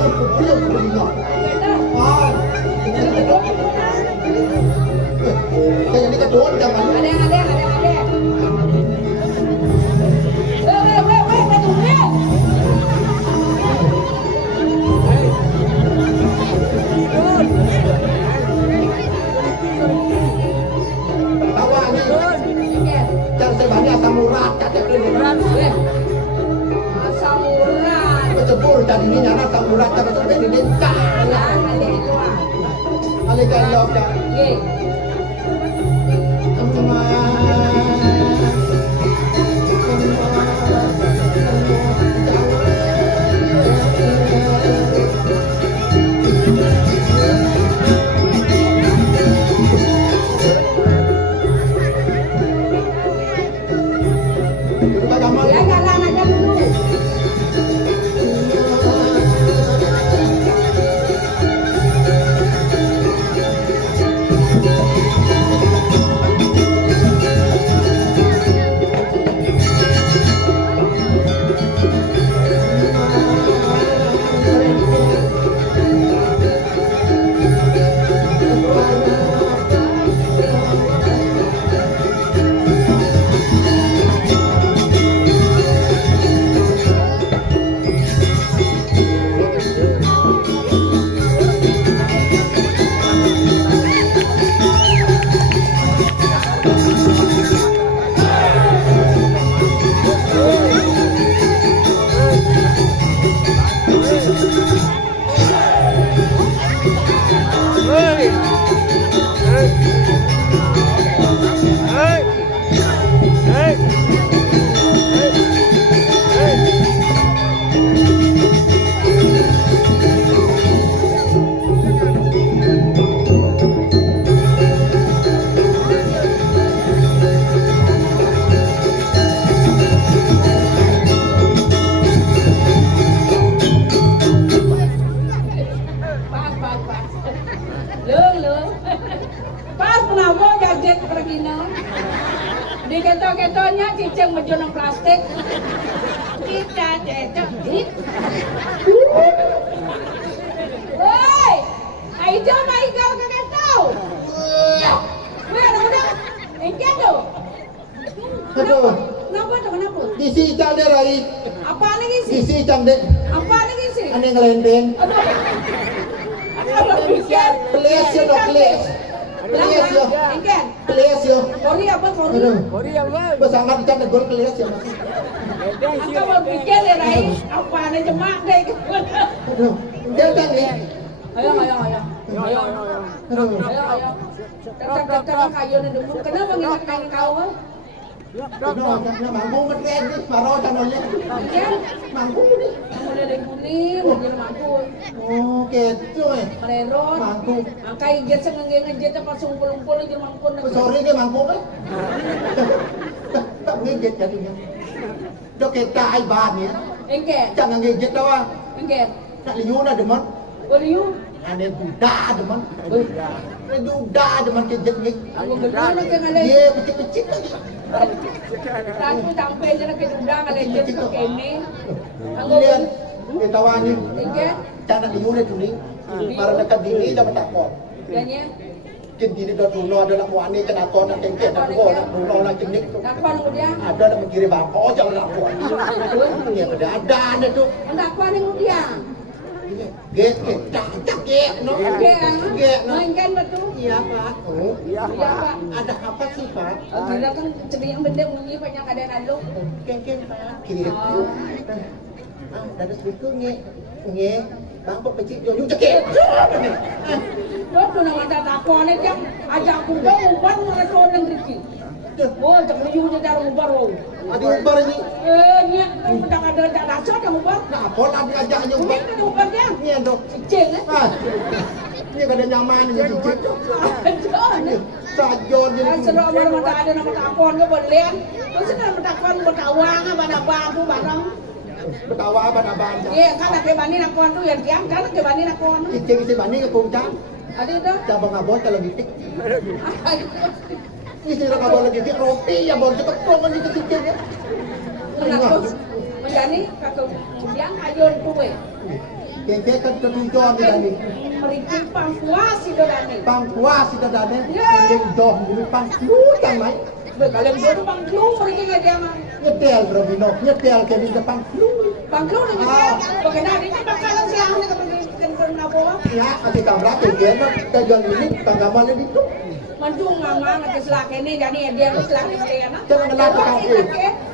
Ayun, pupil, pupil. Ah. Kaya ini kedua jangan. Ada. Tawa ni. Jangan sebanyak asam urat, cacak urat. Asam urat. Kecebur dan ini nyana asam urat, cacak urat ini lencah. Ada itu ah. Ali kalau dah. Okey. Ya jalan aja dulu. Pas kenapa gadget pergi no? Di ketok-ketoknya cicing menjonong plastik. Kita cetok dit. Woi, ayo mai kau ke ketok. Mana udah? Engkau tu. Aduh. Kenapa? Isi cande rai. Apa lagi sih? Isi cande. Apa lagi sih? Ane ngelendeng. Apa pikir? Keles yo dok keles. Keles yo. Engkau. Keles yo. Kori apa kori? Aduh. Kori yang mana? Besangat cande gol keles yo. Angka mau pikir ya Rai, apa ane jemak deh. Aduh. Dia kan ni. Ayo. Aduh. Tetap kayu ni dulu. Kenapa nginep kain kau? Aduh, nak manggung ke tren ni, baru channelnya. Kan? Manggung ni. Kamu dari kuning, mungkin mangkul. Oh, gitu eh. Melerot. Manggung. Angka ijet sengaja pas ngumpul-ngumpul di mangkul. Sorry ke manggung eh. Tak ngejek jadinya. Dok kita ai ban ni. Engke. Jangan ngejek dah ah. Engke. Nak liu na deman. Boleh Ane buda deman. Ane buda deman kejek ni. Aku gedung nak ngalih. Ye kecil-kecil lagi. Aku sampai je nak gedung ngalih jet kene. Aku Lihat, kita wani. Engke. Jangan liu na tuning. Para dekat dini jangan takut. Ganya. Kin dini dah dulu ada nak wani kena ton nak kengket nak go nak dulu nak jenik tu. Nak apa kemudian? Ada nak mengirim bako jangan nak buat. Ni ada ada tu. Nak apa kemudian? Get tak get no. Get no. Mainkan betul. Iya Pak. Oh, Iya Pak. ada apa sih Pak? Gila kan ceria benda bunyi banyak ada lalu. Keng kiri. Dari situ nge Bangkok pecik yo cekik. Lo tu nak minta takon ni jam ajak aku go umpan nak orang rezeki. Oh, tak menuju je dah umpan oh. Ada ubar ni. Ni tak ada tak rasa dah umpan. Nah, pola diajak Ni nyumbang. ada umpannya. Ni ando. Cicing eh. Ni kada nyaman ni cicik. Jangan. Sajon ni. Sedok mana tak ada nama takon ke boleh. Kau sedang bertakon bertawang apa nak bangku barang. Betawa apa abang. Ya, kan nak kebani nak kon tu yang tiang kan nak kebani nak kon. Cicing isi bani ke puncak. Ada dah. Cabang abon kalau gitik. Ni sira abon lagi gitik roti yang bon cepat kong ni cicing ya. Menjadi kakak yang ayun tu eh. Kengke kan ketujuan di dani. Mereka pangkuas itu dani. Pangkuas itu dani. Yang dom ini pangku jangan. Kalau dia pangku mereka nggak jangan. Nyetel Robino, nyetel ke di depan flu. Pangku nih dia. Bagaimana ini bakalan siang nih kan apa? Ya, ada kamera kegiatan tujuan ini tanggapannya itu. Mantung mama nak keselak ini jadi dia keselak ini kan. Jangan ngelak tukang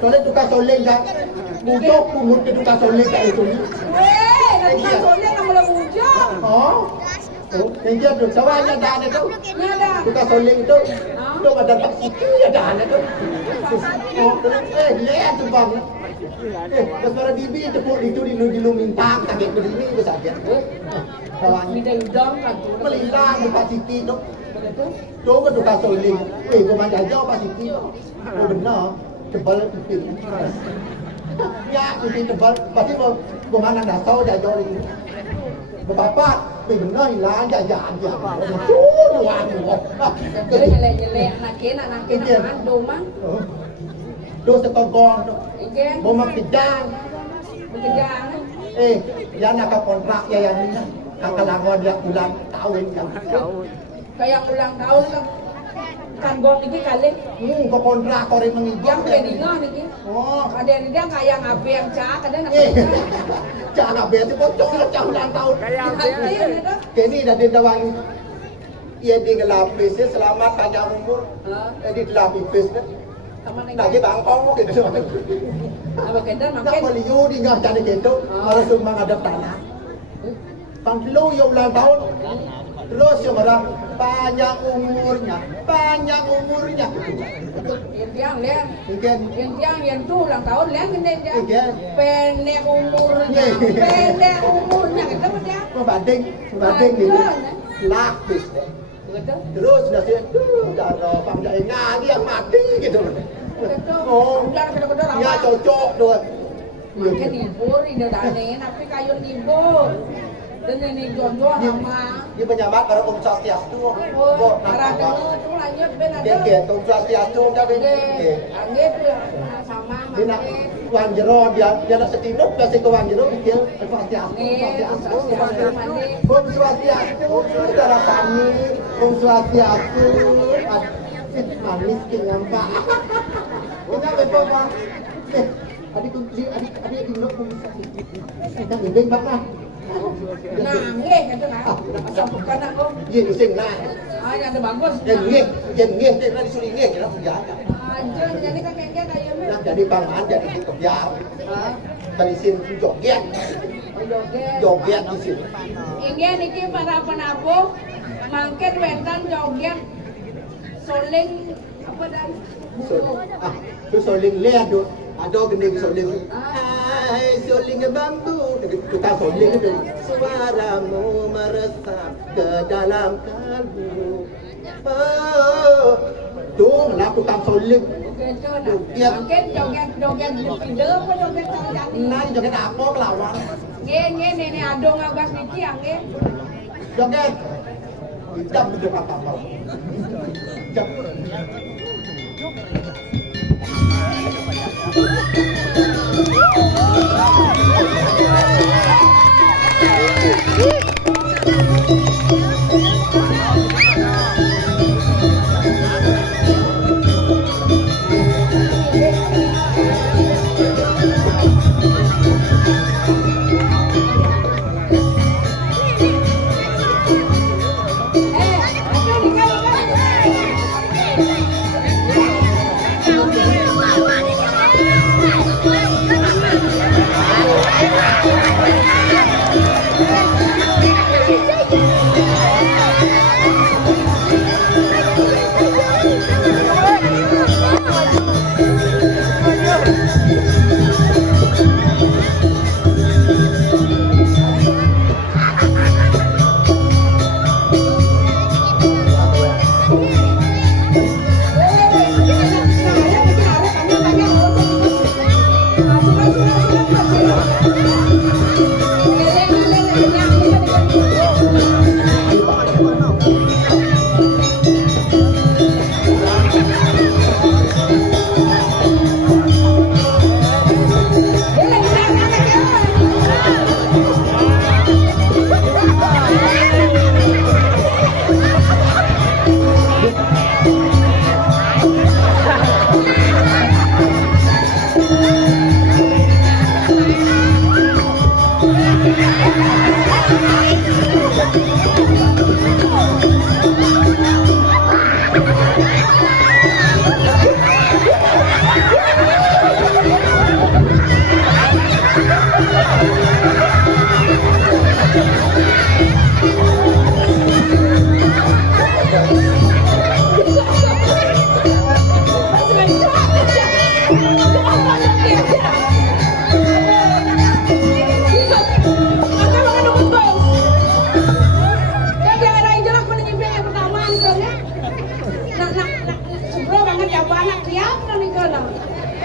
soalnya tukang soleng dah. Mujok pungut ke tukang soleng dah itu. Nanti soalnya nggak boleh mujok. Oh, yang dia tuh sawahnya dah ada tuh. Nada. Tukang soleng itu, tuh ada pak siki ada tuh. Oh, terus lihat tuh bang. Besar bibi tepuk itu di lumintang kaget begini besar dia. Kawan. Ini dah udang kan. Melintang di pak siki tuh. Tuh kan tukang soleng. Gua jauh pak siki. Oh benar, tebal tipis. Ya, itu tebal. Pasti gua mana dah tahu jauh ini. Bapak, benar hilang jajan dia. Tuh, waduh. Jadi jelek-jelek anak kena domang. Tuh setogong tuh. Ikan. Mau kejang. Kejang. Ya nak kontrak ya yang ini. Kalangan dia ulang tahun kan. Kayak ulang tahun kan gong ini kali. Kok kontrak korek Yang mengijang. peningan ini. Oh, Ada yang dia kayak ngabe yang cak, ada nak. jangan biar itu kocok ulang tahun. Hati Kini dah ditawang. Ia di ngelapis selamat panjang umur. Di dilapis dah. Nak ke Bangkok gitu. Apa kita Nak makin meliu di ngah jadi gitu. Harus menghadap tanah. Panglu yang ulang tahun. Terus yang orang panjang umurnya. yang lian. Mungkin Yang tu ulang tahun lian gede dia. Iya. Pendek umurnya. Pendek umurnya kita dia. membanding gitu. Lapis deh. Betul. Terus dah dia dah panjang ngadi yang mati gitu. Oh, Udah kedua-kedua ya lama. cocok tuh. Makin libur ini dane, tapi kayu libur. Dan ini jual-jual sama. Dia penyambat para Om Swastiastu. Oh, para dengar tu lanjut ben Dia ada. ke Om Swastiastu dah ben. Angin tu sama Dia nak makin. Wan Jero dia nak setinuk dah ke Wan Jero dia Swastiastu. Om Swastiastu, saudara kami, Om Swastiastu. Manis kenyambak. Kita betul adik dinok kita bimbing bakal. Nangis kata nak. Apa bukan aku? Yin sing nah. Yang ada bagus. Yen ngeh dia disuruh ngeh kita punya. Aja jadi kakek kayak Nak jadi pangan jadi kebiar. Dari sini joget. Joget di sini. Ingin niki para penabuh mangken wetan joget soling apa dan Tu soling le ada gede soling. Hai soling bambu, tukang soling itu. Suaramu meresap ke dalam kalbu. Oh, tu nak tukang soling. mangken joget video apa joget jadi. Nah, joget apa kelawan? Nge nenek adong agas niki angge. Joget. Jam di depan kapal. Jam. Thank you. anak siapa nih kana?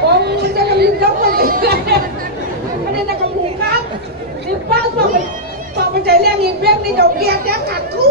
Oh, macam lindung lagi. Ada nak buka. Di pas pak percaya ni biar ni jauh dia kaku.